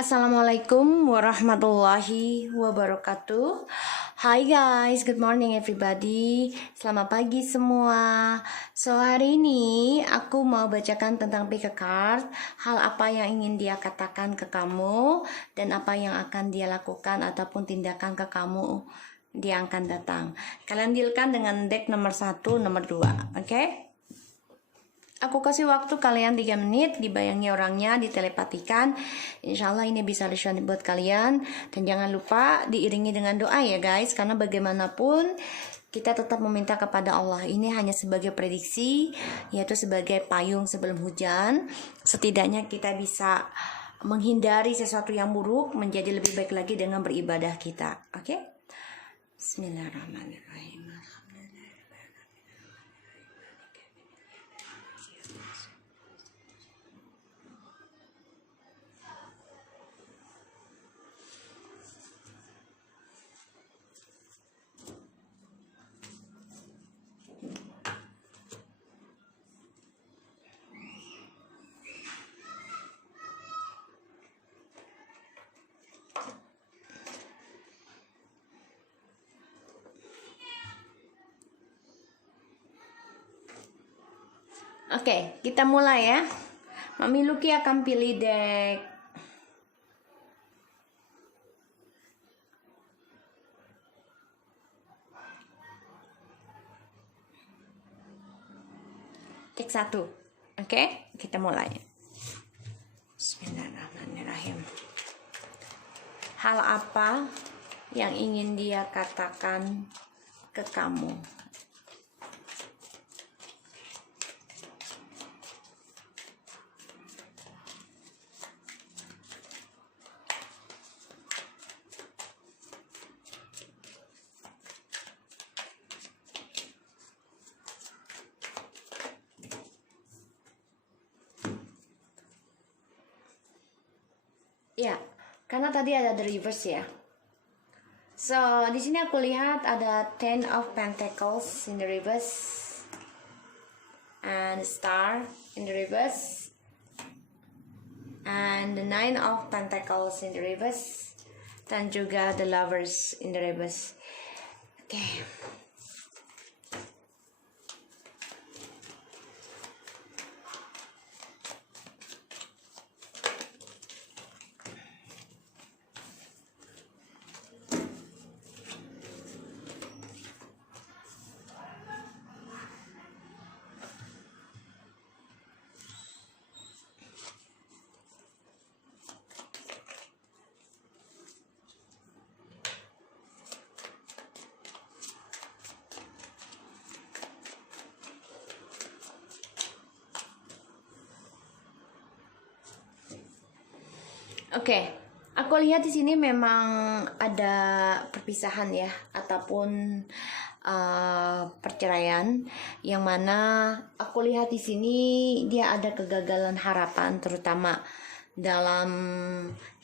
Assalamualaikum warahmatullahi wabarakatuh. Hi guys, good morning everybody. Selamat pagi semua. So hari ini aku mau bacakan tentang pick a card. Hal apa yang ingin dia katakan ke kamu dan apa yang akan dia lakukan ataupun tindakan ke kamu dia akan datang. Kalian dealkan dengan deck nomor 1, nomor 2, oke? Aku kasih waktu kalian 3 menit, dibayangi orangnya, ditelepatikan. Insya Allah ini bisa resonate buat kalian. Dan jangan lupa diiringi dengan doa ya guys. Karena bagaimanapun kita tetap meminta kepada Allah. Ini hanya sebagai prediksi, yaitu sebagai payung sebelum hujan. Setidaknya kita bisa menghindari sesuatu yang buruk, menjadi lebih baik lagi dengan beribadah kita. Oke? Bismillahirrahmanirrahim. Oke, kita mulai ya. Mami Luki akan pilih deck deck 1. Oke, kita mulai. Bismillahirrahmanirrahim. Hal apa yang ingin dia katakan ke kamu? Ya, karena tadi ada the reverse ya. So, di sini aku lihat ada Ten of Pentacles in the reverse and Star in the reverse and the Nine of Pentacles in the reverse dan juga the Lovers in the reverse. Oke. Oke, aku lihat di sini memang ada perpisahan ya, ataupun perceraian, yang mana aku lihat di sini dia ada kegagalan harapan, terutama dalam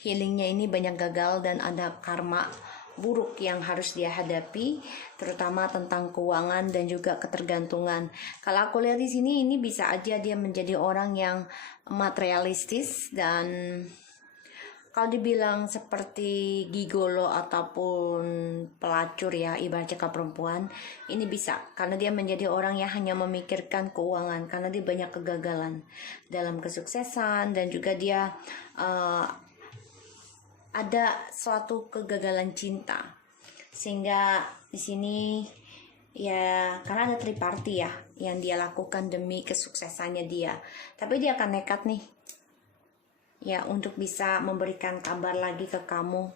healingnya ini banyak gagal dan ada karma buruk yang harus dia hadapi, terutama tentang keuangan dan juga ketergantungan. Kalau aku lihat di sini ini bisa aja dia menjadi orang yang materialistis dan kalau dibilang seperti gigolo ataupun pelacur ya, ibaratnya ke perempuan, ini bisa karena dia menjadi orang yang hanya memikirkan keuangan, karena dia banyak kegagalan dalam kesuksesan dan juga dia ada suatu kegagalan cinta, sehingga di sini ya karena ada triparty ya yang dia lakukan demi kesuksesannya dia, tapi dia akan nekat nih ya untuk bisa memberikan kabar lagi ke kamu,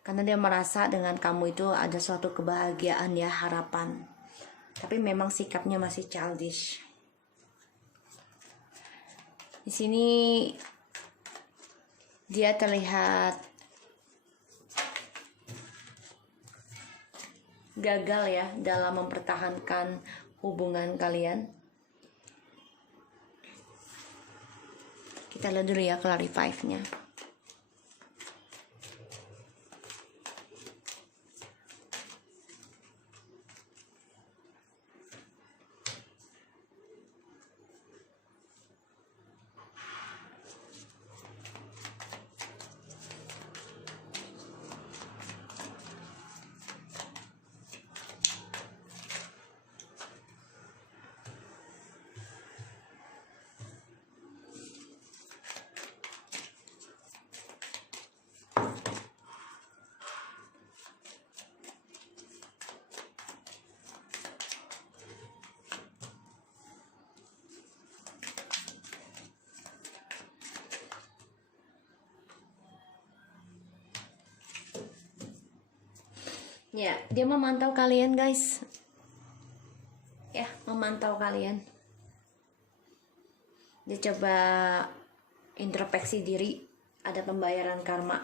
karena dia merasa dengan kamu itu ada suatu kebahagiaan ya, harapan, tapi memang sikapnya masih childish. Di sini dia terlihat gagal ya dalam mempertahankan hubungan kalian. Kita lihat dulu ya clarify-nya. Ya, dia memantau kalian guys. Ya, memantau kalian. Dia coba introspeksi diri. Ada pembayaran karma.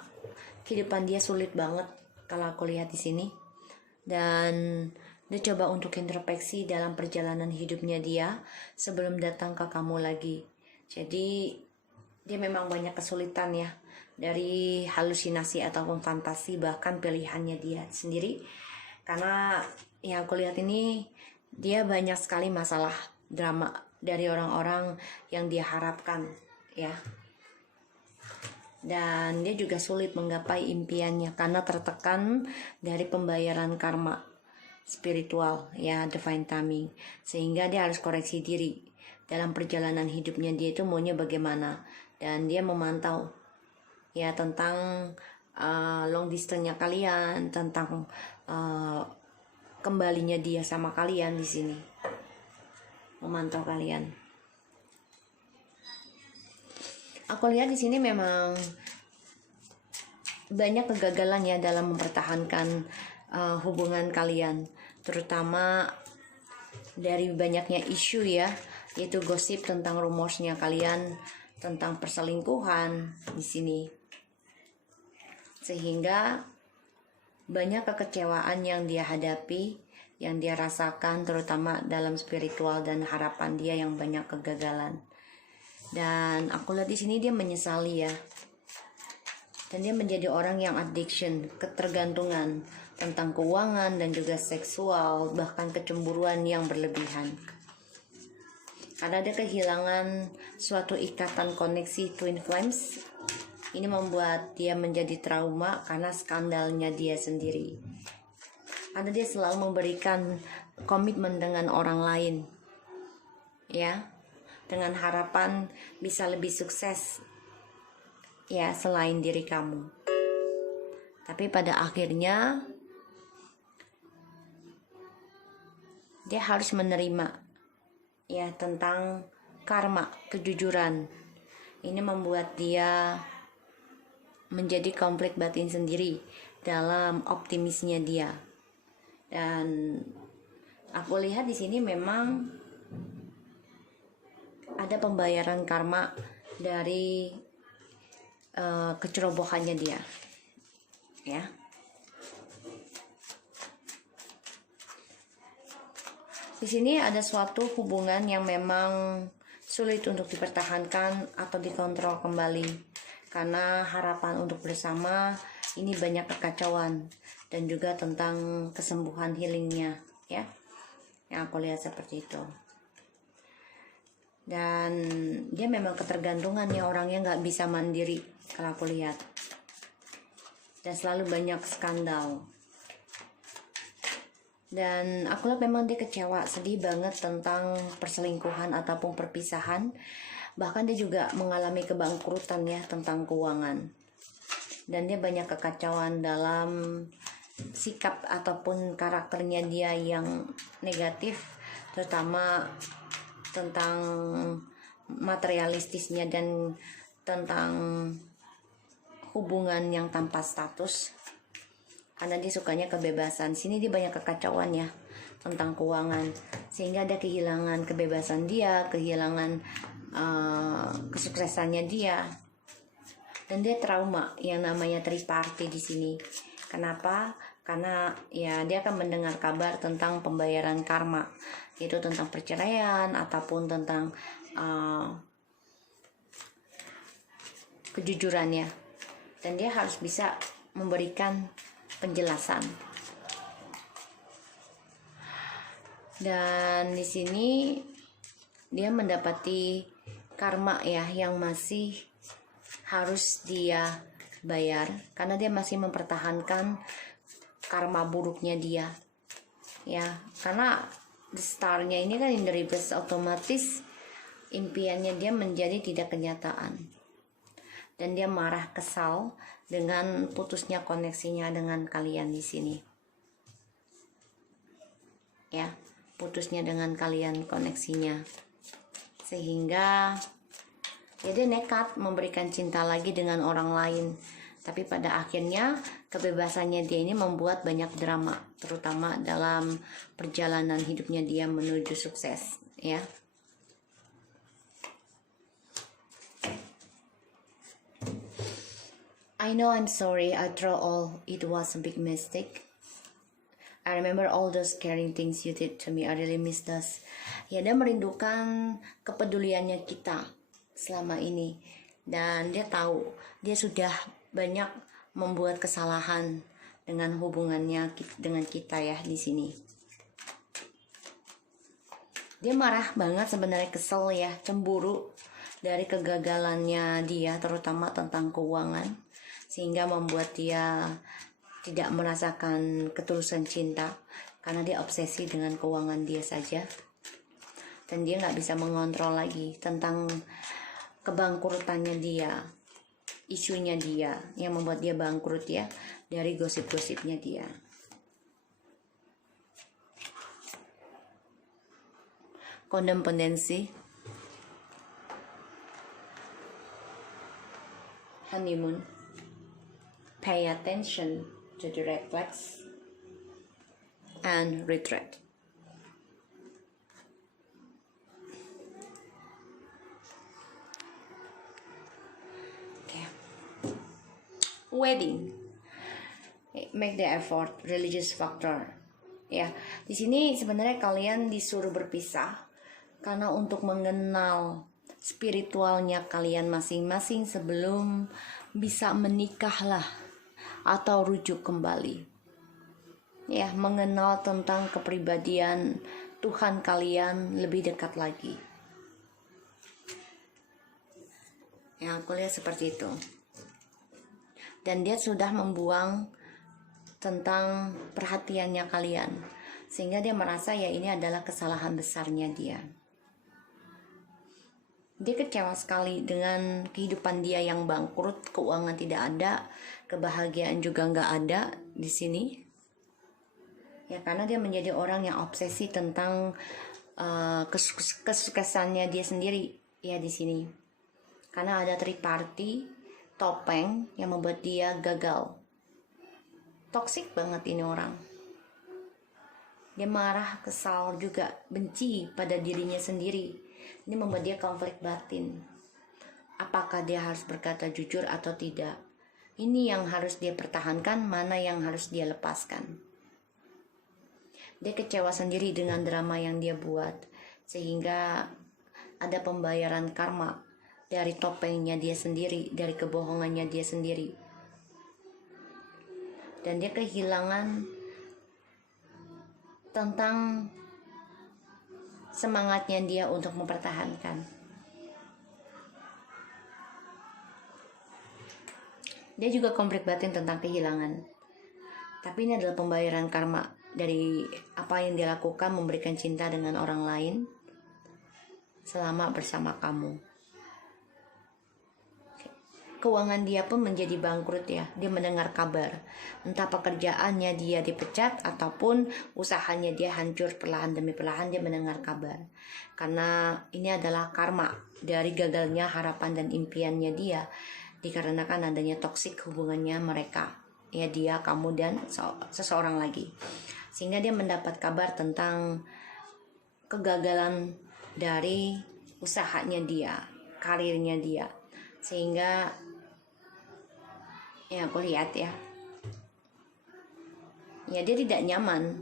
Kehidupan dia sulit banget kalau aku lihat di sini. Dan dia coba untuk introspeksi dalam perjalanan hidupnya dia sebelum datang ke kamu lagi. Jadi dia memang banyak kesulitan ya, dari halusinasi ataupun fantasi, bahkan pilihannya dia sendiri. Karena yang aku lihat ini, dia banyak sekali masalah drama dari orang-orang yang dia harapkan ya. Dan dia juga sulit menggapai impiannya karena tertekan dari pembayaran karma spiritual ya, divine timing. Sehingga dia harus koreksi diri dalam perjalanan hidupnya, dia itu maunya bagaimana. Dan dia memantau ya tentang long distance-nya kalian, tentang kembalinya dia sama kalian di sini, memantau kalian. Aku lihat di sini memang banyak kegagalan ya dalam mempertahankan hubungan kalian, terutama dari banyaknya isu ya, yaitu gosip tentang rumorsnya kalian tentang perselingkuhan di sini. Sehingga banyak kekecewaan yang dia hadapi, yang dia rasakan, terutama dalam spiritual dan harapan dia yang banyak kegagalan. Dan aku lihat di sini dia menyesali ya. Dan dia menjadi orang yang addiction, ketergantungan tentang keuangan dan juga seksual, bahkan kecemburuan yang berlebihan. Karena dia kehilangan suatu ikatan koneksi twin flames. Ini membuat dia menjadi trauma karena skandalnya dia sendiri. Karena dia selalu memberikan komitmen dengan orang lain. Ya, dengan harapan bisa lebih sukses ya selain diri kamu. Tapi pada akhirnya dia harus menerima ya tentang karma, kejujuran. Ini membuat dia menjadi konflik batin sendiri dalam optimisnya dia. Dan aku lihat di sini memang ada pembayaran karma dari kecerobohannya dia ya. Di sini ada suatu hubungan yang memang sulit untuk dipertahankan atau dikontrol kembali karena harapan untuk bersama ini banyak kekacauan dan juga tentang kesembuhan healingnya ya, yang aku lihat seperti itu. Dan dia memang ketergantungan ya, orangnya nggak bisa mandiri kalau aku lihat, dan selalu banyak skandal. Dan aku lihat memang dia kecewa, sedih banget tentang perselingkuhan ataupun perpisahan. Bahkan dia juga mengalami kebangkrutan ya tentang keuangan. Dan dia banyak kekacauan dalam sikap ataupun karakternya dia yang negatif, terutama tentang materialistisnya dan tentang hubungan yang tanpa status. Karena dia sukanya kebebasan. Sini dia banyak kekacauan ya tentang keuangan, sehingga dia kehilangan kebebasan dia, kehilangan kesuksesannya dia, dan dia trauma yang namanya triparty di sini. Kenapa? Karena ya dia akan mendengar kabar tentang pembayaran karma, itu tentang perceraian ataupun tentang kejujurannya, dan dia harus bisa memberikan penjelasan. Dan di sini dia mendapati karma ya yang masih harus dia bayar karena dia masih mempertahankan karma buruknya dia ya. Karena the star-nya ini kan in the reverse, otomatis impiannya dia menjadi tidak kenyataan, dan dia marah, kesal dengan putusnya koneksinya dengan kalian di sini ya, putusnya dengan kalian koneksinya, sehingga dia nekat memberikan cinta lagi dengan orang lain. Tapi pada akhirnya kebebasannya dia ini membuat banyak drama, terutama dalam perjalanan hidupnya dia menuju sukses, ya. I know I'm sorry, after all, it was a big mistake. I remember all those caring things you did to me. I really miss those. Ya, dia merindukan kepeduliannya kita selama ini. Dan dia tahu, dia sudah banyak membuat kesalahan dengan hubungannya dengan kita ya di sini. Dia marah banget sebenarnya, kesel ya, cemburu dari kegagalannya dia, terutama tentang keuangan. Sehingga membuat dia tidak merasakan ketulusan cinta karena dia obsesi dengan keuangan dia saja, dan dia nggak bisa mengontrol lagi tentang kebangkrutannya dia, isunya dia yang membuat dia bangkrut ya, dari gosip-gosipnya dia. Kondependensi, honeymoon, pay attention to the red flags, and retreat. Okay. Wedding, make the effort, religious factor. Ya, di sini sebenarnya kalian disuruh berpisah karena untuk mengenal spiritualnya kalian masing-masing sebelum bisa menikah lah, atau rujuk kembali. Ya, mengenal tentang kepribadian Tuhan kalian lebih dekat lagi. Ya, aku lihat seperti itu. Dan dia sudah membuang tentang perhatiannya kalian, sehingga dia merasa ya ini adalah kesalahan besarnya dia. Dia kecewa sekali dengan kehidupan dia yang bangkrut, keuangan tidak ada, kebahagiaan juga nggak ada di sini. Ya, karena dia menjadi orang yang obsesi tentang kesuksesannya dia sendiri ya di sini. Karena ada triparty, topeng yang membuat dia gagal. Toksik banget ini orang. Dia marah, kesal juga, benci pada dirinya sendiri. Ini membuat dia konflik batin. Apakah dia harus berkata jujur atau tidak? Ini yang harus dia pertahankan, mana yang harus dia lepaskan. Dia kecewa sendiri dengan drama yang dia buat, sehingga ada pembayaran karma dari topengnya dia sendiri, dari kebohongannya dia sendiri. Dan dia kehilangan tentang semangatnya dia untuk mempertahankan. Dia juga konflik batin tentang kehilangan. Tapi ini adalah pembayaran karma dari apa yang dia lakukan, memberikan cinta dengan orang lain selama bersama kamu. Keuangan dia pun menjadi bangkrut ya. Dia mendengar kabar, entah pekerjaannya dia dipecat ataupun usahanya dia hancur perlahan demi perlahan, dia mendengar kabar. Karena ini adalah karma dari gagalnya harapan dan impiannya dia, dikarenakan adanya toksik hubungannya mereka. Ya, dia, kamu, dan seseorang lagi. Sehingga dia mendapat kabar tentang kegagalan dari usahanya dia, karirnya dia. Sehingga ya aku lihat ya dia tidak nyaman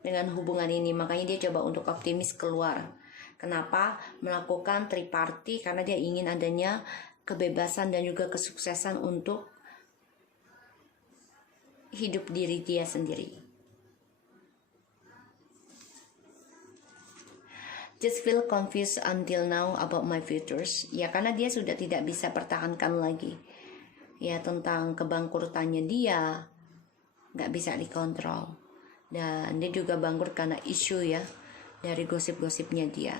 dengan hubungan ini. Makanya dia coba untuk optimis keluar. Kenapa? Melakukan triparty karena dia ingin adanya kebebasan dan juga kesuksesan untuk hidup diri dia sendiri. Just feel confused until now about my futures. Ya, karena dia sudah tidak bisa pertahankan lagi. Ya, tentang kebangkrutannya dia nggak bisa dikontrol. Dan dia juga bangkrut karena isu ya dari gosip-gosipnya dia.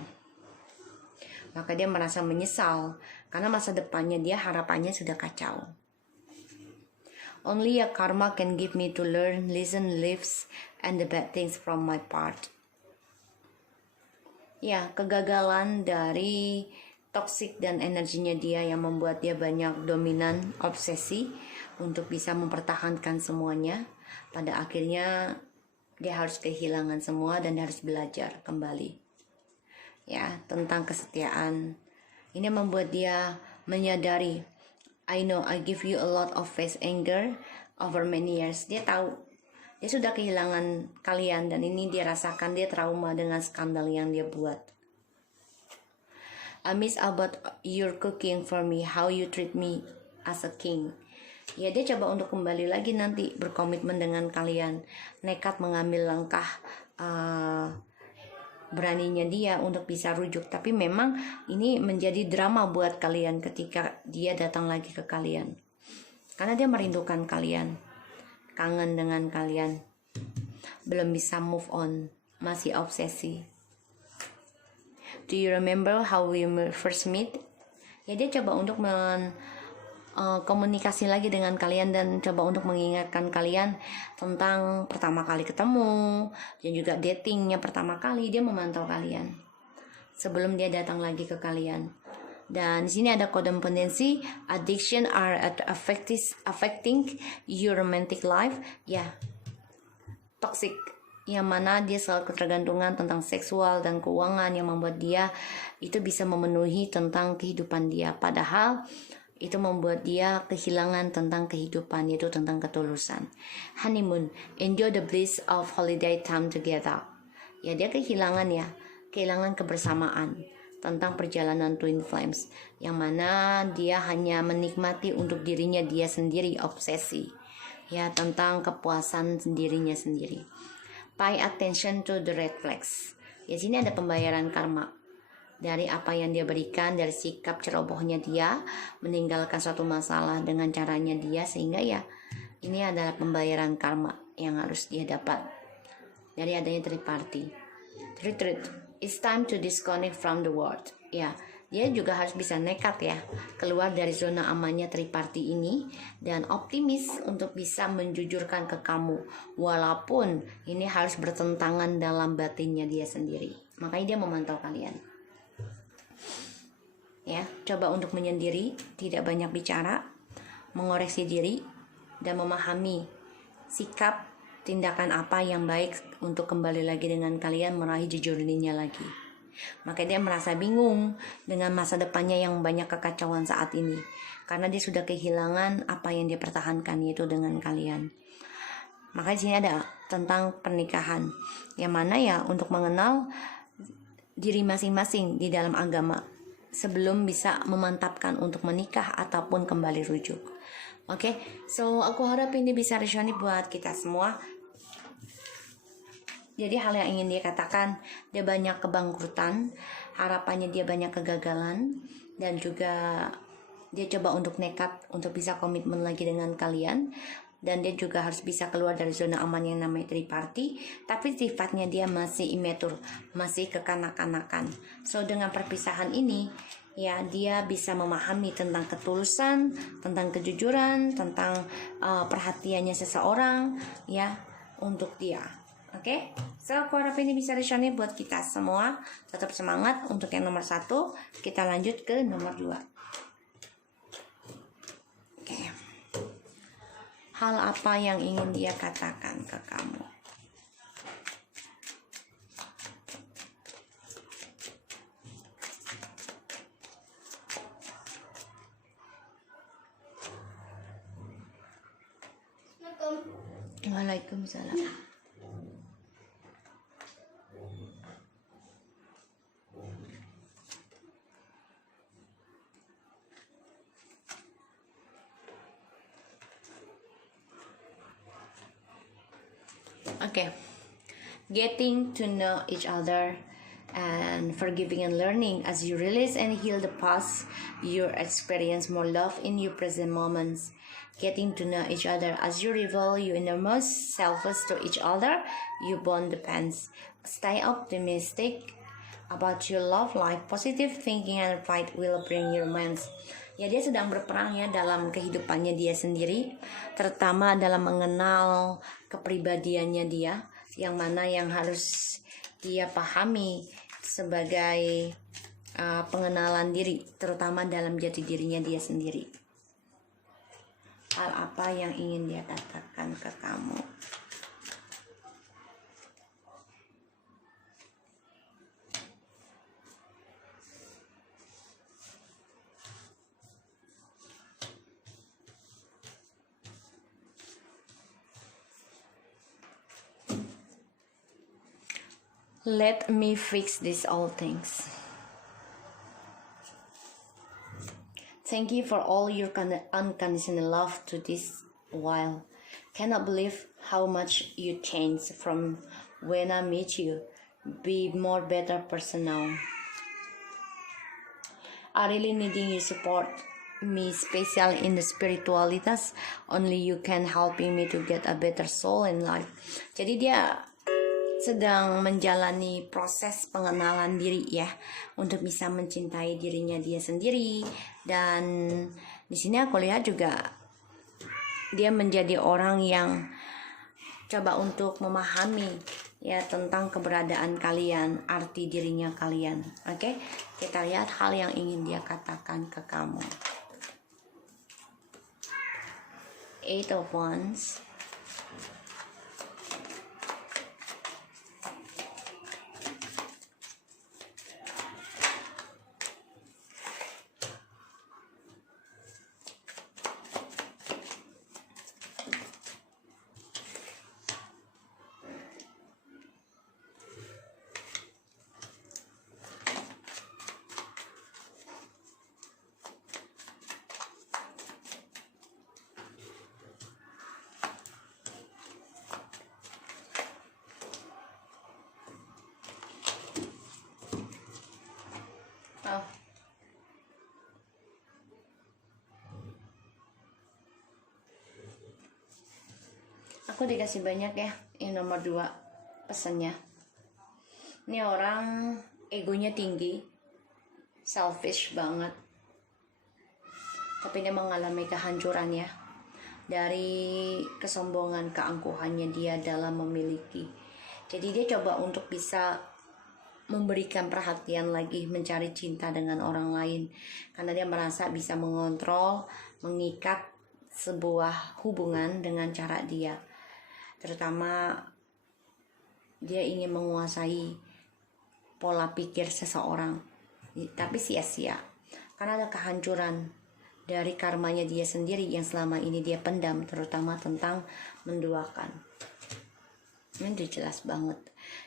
Maka dia merasa menyesal karena masa depannya dia, harapannya sudah kacau. Only a karma can give me to learn, listen, lives, and the bad things from my part. Ya, kegagalan dari toksik dan energinya dia yang membuat dia banyak dominan, obsesi, untuk bisa mempertahankan semuanya. Pada akhirnya dia harus kehilangan semua dan harus belajar kembali ya tentang kesetiaan. Ini membuat dia menyadari, I know I give you a lot of face anger over many years. Dia tahu dia sudah kehilangan kalian dan ini dia rasakan, dia trauma dengan skandal yang dia buat. I miss about your cooking for me, how you treat me as a king. Ya dia coba untuk kembali lagi nanti berkomitmen dengan kalian, nekat mengambil langkah beraninya dia untuk bisa rujuk. Tapi memang ini menjadi drama buat kalian ketika dia datang lagi ke kalian, karena dia merindukan kalian, kangen dengan kalian, belum bisa move on, masih obsesi. Do you remember how we first meet? Ya dia coba untuk komunikasi lagi dengan kalian dan coba untuk mengingatkan kalian tentang pertama kali ketemu dan juga datingnya pertama kali. Dia memantau kalian sebelum dia datang lagi ke kalian. Dan di sini ada codependency, addiction are affecting your romantic life. Ya, toxic, yang mana dia selalu ketergantungan tentang seksual dan keuangan yang membuat dia itu bisa memenuhi tentang kehidupan dia, padahal itu membuat dia kehilangan tentang kehidupan, yaitu tentang ketulusan. Honeymoon, enjoy the bliss of holiday time together. Ya dia kehilangan kebersamaan tentang perjalanan twin flames, yang mana dia hanya menikmati untuk dirinya dia sendiri, obsesi ya tentang kepuasan dirinya sendiri. Pay attention to the red flags. Ya sini ada pembayaran karma dari apa yang dia berikan, dari sikap cerobohnya dia meninggalkan suatu masalah dengan caranya dia, sehingga ya ini adalah pembayaran karma yang harus dia dapat dari adanya third party. Retreat, it's time to disconnect from the world. Ya dia juga harus bisa nekat ya keluar dari zona amannya third party ini dan optimis untuk bisa menjujurkan ke kamu, walaupun ini harus bertentangan dalam batinnya dia sendiri. Makanya dia memantau kalian. Ya, coba untuk menyendiri, tidak banyak bicara, mengoreksi diri dan memahami sikap tindakan apa yang baik untuk kembali lagi dengan kalian, meraih journey-nya lagi. Makanya dia merasa bingung dengan masa depannya yang banyak kekacauan saat ini, karena dia sudah kehilangan apa yang dia pertahankan, yaitu dengan kalian. Makanya di sini ada tentang pernikahan, yang mana ya untuk mengenal diri masing-masing di dalam agama sebelum bisa memantapkan untuk menikah ataupun kembali rujuk. Oke, so aku harap ini bisa resonate buat kita semua. Jadi hal yang ingin dia katakan, dia banyak kebangkrutan, harapannya dia banyak kegagalan, dan juga dia coba untuk nekat untuk bisa komitmen lagi dengan kalian. Dan dia juga harus bisa keluar dari zona aman yang namanya third party, tapi sifatnya dia masih immature, masih kekanak-kanakan. So dengan perpisahan ini ya dia bisa memahami tentang ketulusan, tentang kejujuran, tentang perhatiannya seseorang ya untuk dia. Oke, so aku harap ini bisa resonate buat kita semua. Tetap semangat untuk yang nomor 1. Kita lanjut ke nomor 2. Oke. Hal apa yang ingin dia katakan ke kamu? Waalaikumsalam. Okay, getting to know each other and forgiving and learning. As you release and heal the past, you experience more love in your present moments. Getting to know each other. As you reveal your innermost selves to each other, you bond depends. Stay optimistic about your love life. Positive thinking and fight will bring your romance. Ya dia sedang berperang ya dalam kehidupannya dia sendiri, terutama dalam mengenal kepribadiannya dia, yang mana yang harus dia pahami sebagai pengenalan diri, terutama dalam jati dirinya dia sendiri. hal apa yang ingin dia katakan ke kamu. Let me fix these all things. Thank you for all your unconditional love to this while. Cannot believe how much you changed from when I met you. Be more better person now. I really needing your support. Me special in the spiritualitas. Only you can helping me to get a better soul in life. Jadi dia sedang menjalani proses pengenalan diri ya, untuk bisa mencintai dirinya dia sendiri. Dan di sini aku lihat juga dia menjadi orang yang coba untuk memahami ya tentang keberadaan kalian, arti dirinya kalian. Oke, kita lihat hal yang ingin dia katakan ke kamu. Eight of Wands. Oh. Aku dikasih banyak ya, ini nomor 2 pesannya. Ini orang egonya tinggi, selfish banget, tapi dia mengalami kehancuran ya, dari kesombongan, keangkuhannya dia dalam memiliki. Jadi dia coba untuk bisa memberikan perhatian lagi, mencari cinta dengan orang lain, karena dia merasa bisa mengontrol, mengikat sebuah hubungan dengan cara dia. Terutama dia ingin menguasai pola pikir seseorang, tapi sia-sia karena ada kehancuran dari karmanya dia sendiri yang selama ini dia pendam, terutama tentang menduakan. Ini udah jelas banget.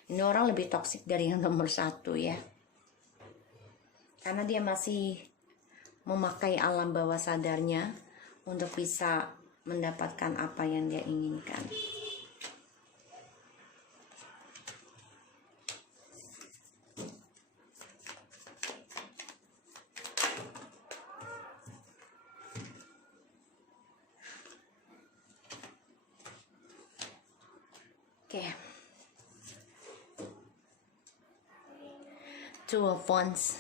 Ini orang lebih toksik dari yang nomor 1 ya, karena dia masih memakai alam bawah sadarnya untuk bisa mendapatkan apa yang dia inginkan. Oke. Two of Wands,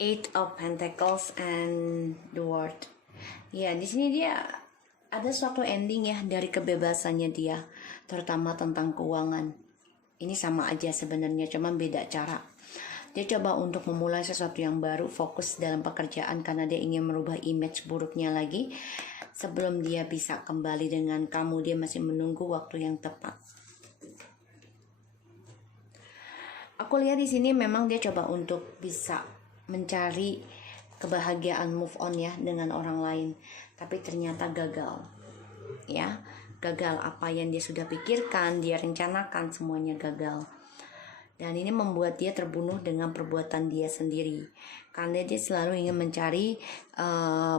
Eight of Pentacles, and the World. Ya, di sini dia ada suatu ending ya dari kebebasannya dia, terutama tentang keuangan. Ini sama aja sebenarnya, cuma beda cara. Dia coba untuk memulai sesuatu yang baru, fokus dalam pekerjaan karena dia ingin merubah image buruknya lagi. Sebelum dia bisa kembali dengan kamu, dia masih menunggu waktu yang tepat. Aku lihat di sini memang dia coba untuk bisa mencari kebahagiaan, move on ya dengan orang lain, tapi ternyata gagal. Ya, gagal apa yang dia sudah pikirkan, dia rencanakan, semuanya gagal. Dan ini membuat dia terbunuh dengan perbuatan dia sendiri, karena dia selalu ingin mencari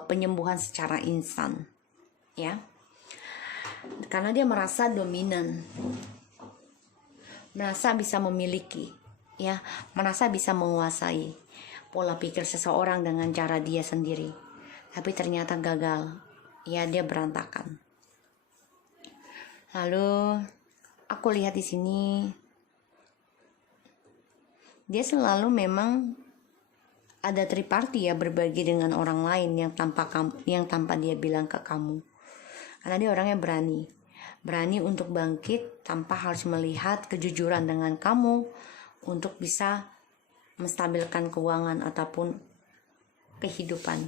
penyembuhan secara instan, ya. Karena dia merasa dominan, merasa bisa memiliki, ya, merasa bisa menguasai pola pikir seseorang dengan cara dia sendiri, tapi ternyata gagal, ya, dia berantakan. Lalu aku lihat di sini dia selalu memang ada triparty ya, berbagi dengan orang lain yang tanpa dia bilang ke kamu. Karena dia orangnya berani untuk bangkit tanpa harus melihat kejujuran dengan kamu untuk bisa menstabilkan keuangan ataupun kehidupan.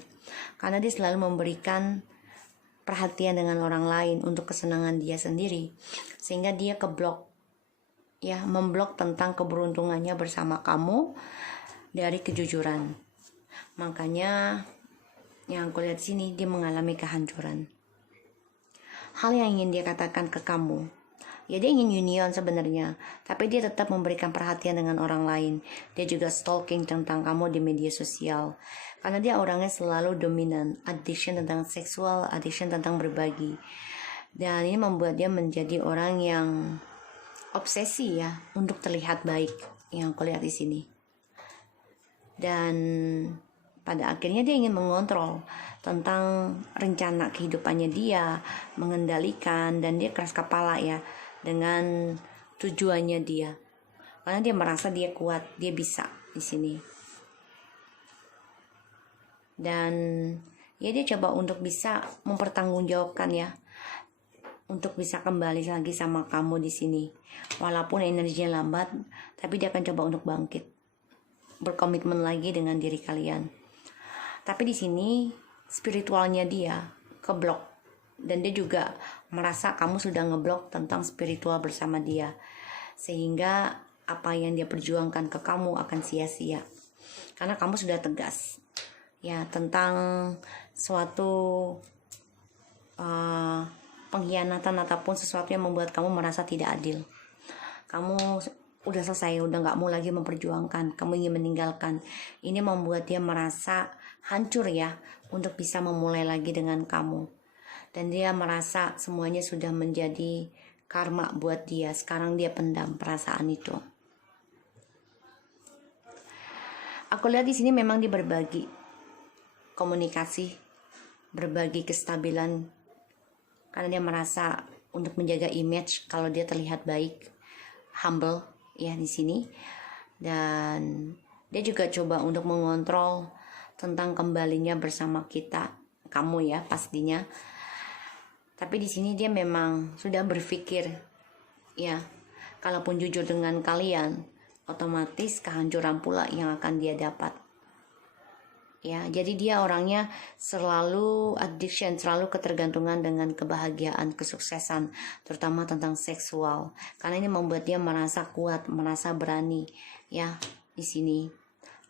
karena dia selalu memberikan perhatian dengan orang lain untuk kesenangan dia sendiri, sehingga dia keblok, ya, memblok tentang keberuntungannya bersama kamu dari kejujuran. Makanya yang aku lihat sini, dia mengalami kehancuran. Hal yang ingin dia katakan ke kamu, ya dia ingin union sebenarnya, tapi dia tetap memberikan perhatian dengan orang lain. Dia juga stalking tentang kamu di media sosial, karena dia orangnya selalu dominan, addiction tentang seksual, addiction tentang berbagi. Dan ini membuat dia menjadi orang yang obsesi ya untuk terlihat baik, yang aku lihat di sini. Dan pada akhirnya dia ingin mengontrol tentang rencana kehidupannya dia, mengendalikan, dan dia keras kepala ya dengan tujuannya dia. Karena dia merasa dia kuat, dia bisa di sini. Dan ya dia coba untuk bisa mempertanggungjawabkan ya, untuk bisa kembali lagi sama kamu di sini. Walaupun energinya lambat, tapi dia akan coba untuk bangkit, berkomitmen lagi dengan diri kalian. Tapi di sini spiritualnya dia keblok, dan dia juga merasa kamu sudah ngeblok tentang spiritual bersama dia, sehingga apa yang dia perjuangkan ke kamu akan sia-sia karena kamu sudah tegas ya tentang suatu pengkhianatan ataupun sesuatu yang membuat kamu merasa tidak adil. Kamu udah selesai, udah gak mau lagi memperjuangkan, kamu ingin meninggalkan. Ini membuat dia merasa hancur ya untuk bisa memulai lagi dengan kamu. Dan dia merasa semuanya sudah menjadi karma buat dia. Sekarang dia pendam perasaan itu. Aku lihat di sini memang dia berbagi komunikasi, berbagi kestabilan, karena dia merasa untuk menjaga image kalau dia terlihat baik, humble ya di sini. Dan dia juga coba untuk mengontrol tentang kembalinya bersama kita, kamu ya pastinya. Tapi di sini dia memang sudah berpikir ya, kalaupun jujur dengan kalian, otomatis kehancuran pula yang akan dia dapat. Ya, jadi dia orangnya selalu addiction, selalu ketergantungan dengan kebahagiaan, kesuksesan, terutama tentang seksual. Karena ini membuat dia merasa kuat, merasa berani ya di sini.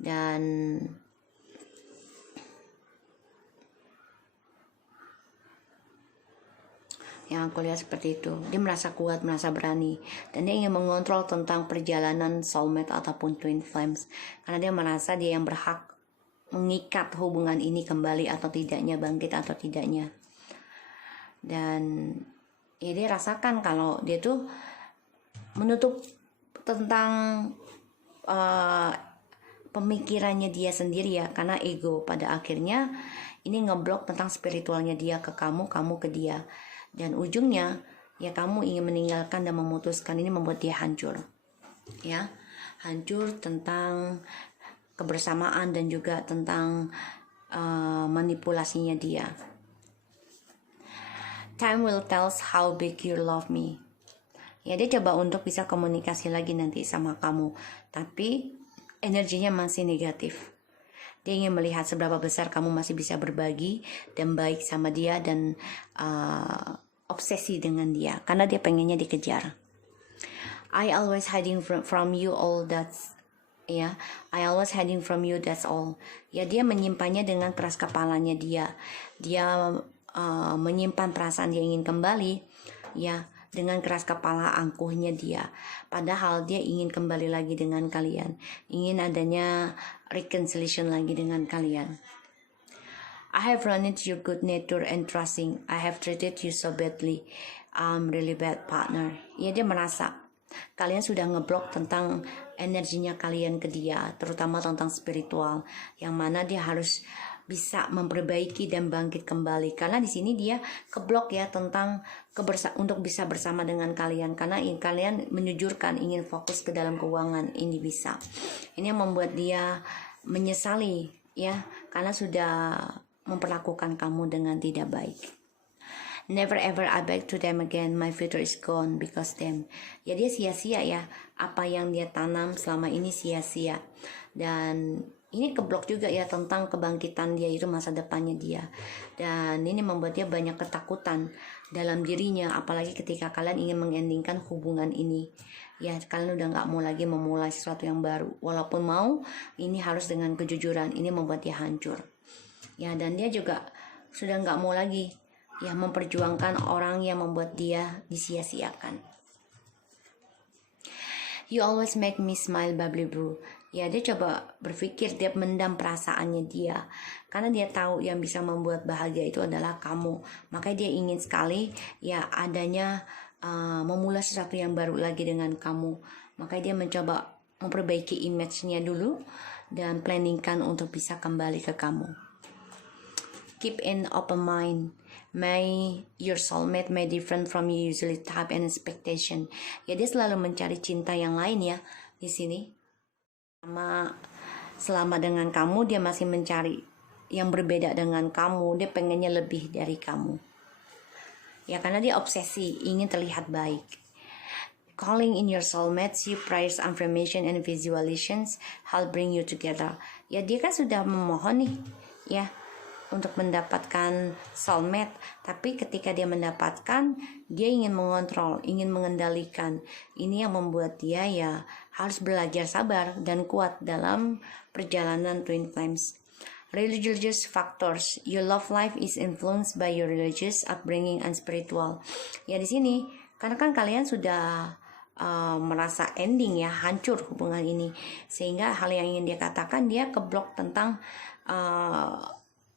Dan yang aku lihat seperti itu, dia merasa kuat, merasa berani, dan dia ingin mengontrol tentang perjalanan soulmate ataupun twin flames, karena dia merasa dia yang berhak mengikat hubungan ini kembali atau tidaknya, bangkit atau tidaknya. Dan ya dia rasakan kalau dia tuh menutup tentang pemikirannya dia sendiri ya, karena ego. Pada akhirnya ini ngeblok tentang spiritualnya dia ke kamu, kamu ke dia. Dan ujungnya ya kamu ingin meninggalkan dan memutuskan. Ini membuat dia hancur ya, hancur tentang kebersamaan dan juga tentang manipulasinya dia. Time will tell how big you love me. Ya dia coba untuk bisa komunikasi lagi nanti sama kamu, tapi energinya masih negatif. Dia ingin melihat seberapa besar kamu masih bisa berbagi dan baik sama dia, dan obsesi dengan dia karena dia pengennya dikejar. I always hiding from you all, that's ya, I always hiding from you, that's all. Ya dia menyimpannya dengan keras kepalanya dia. Dia menyimpan perasaan dia ingin kembali ya dengan keras kepala angkuhnya dia. Padahal dia ingin kembali lagi dengan kalian, ingin adanya reconciliation lagi dengan kalian. I have run into your good nature and trusting. I have treated you so badly. I'm really bad partner. Ya dia merasa kalian sudah ngeblok tentang energinya kalian ke dia, terutama tentang spiritual, yang mana dia harus bisa memperbaiki dan bangkit kembali. Karena di sini dia keblok ya tentang untuk bisa bersama dengan kalian, karena kalian menyujurkan ingin fokus ke dalam keuangan. Ini bisa. Ini yang membuat dia menyesali ya, karena sudah memperlakukan kamu dengan tidak baik. Never ever I beg to them again, my future is gone because them. Ya dia sia-sia ya, apa yang dia tanam selama ini sia-sia. Dan ini keblok juga ya tentang kebangkitan dia itu masa depannya dia, dan ini membuat dia banyak ketakutan dalam dirinya, apalagi ketika kalian ingin mengendingkan hubungan ini ya. Kalian udah nggak mau lagi memulai sesuatu yang baru, walaupun mau, ini harus dengan kejujuran. Ini membuat dia hancur ya, dan dia juga sudah nggak mau lagi ya memperjuangkan orang yang membuat dia disia-siakan. You always make me smile, bubbly bro. Ya, dia coba berpikir, dia mendam perasaannya dia, karena dia tahu yang bisa membuat bahagia itu adalah kamu. Makanya dia ingin sekali ya adanya memulai sesuatu yang baru lagi dengan kamu. Makanya dia mencoba memperbaiki image-nya dulu dan planningkan untuk bisa kembali ke kamu. Keep an open mind. May your soulmate may different from you usually type and expectation. Ya, dia selalu mencari cinta yang lain ya di sini. Selama dengan kamu, dia masih mencari yang berbeda dengan kamu. Dia pengennya lebih dari kamu ya, karena dia obsesi ingin terlihat baik. Calling in your soulmates, you prayers, affirmation, and visualizations help bring you together. Ya, dia kan sudah memohon nih ya untuk mendapatkan soulmate, tapi ketika dia mendapatkan, dia ingin mengontrol, ingin mengendalikan. Ini yang membuat dia ya harus belajar sabar dan kuat dalam perjalanan twin flames. Religious factors. Your love life is influenced by your religious upbringing and spiritual. Ya, di sini karena kan kalian sudah merasa ending ya, hancur hubungan ini, sehingga hal yang ingin dia katakan, dia keblok tentang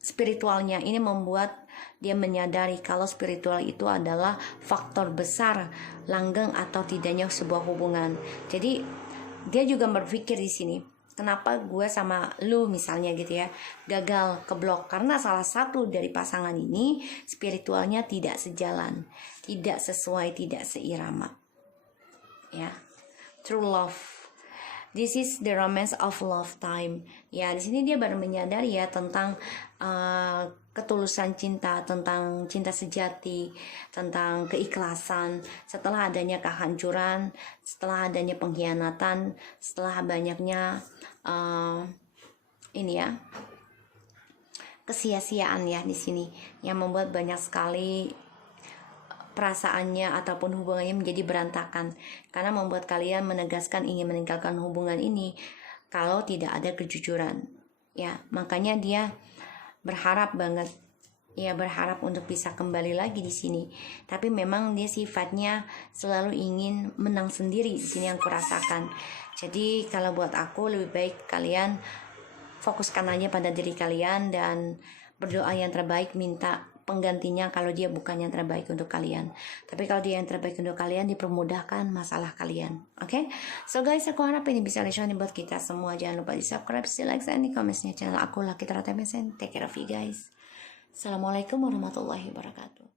spiritualnya. Ini membuat dia menyadari kalau spiritual itu adalah faktor besar langgeng atau tidaknya sebuah hubungan. Jadi dia juga berpikir di sini, kenapa gue sama lu misalnya gitu ya gagal, keblok, karena salah satu dari pasangan ini spiritualnya tidak sejalan, tidak sesuai, tidak seirama ya. True love. This is the romance of lifetime. Ya, di sini dia baru menyadari ya tentang ketulusan cinta, tentang cinta sejati, tentang keikhlasan setelah adanya kehancuran, setelah adanya pengkhianatan, setelah banyaknya ini ya kesia-siaan ya di sini, yang membuat banyak sekali perasaannya ataupun hubungannya menjadi berantakan, karena membuat kalian menegaskan ingin meninggalkan hubungan ini kalau tidak ada kejujuran ya. Makanya dia berharap banget ya, berharap untuk bisa kembali lagi di sini, tapi memang dia sifatnya selalu ingin menang sendiri di sini yang kurasakan. Jadi kalau buat aku lebih baik kalian fokuskan aja pada diri kalian dan berdoa yang terbaik, minta penggantinya kalau dia bukan yang terbaik untuk kalian. Tapi kalau dia yang terbaik untuk kalian, dipermudahkan masalah kalian. Oke? So guys, aku harap ini bisa resonate buat kita semua. Jangan lupa di subscribe, like, dan di comments-nya channel aku Lucky Tarot MSN. Take care of you guys. Assalamualaikum warahmatullahi wabarakatuh.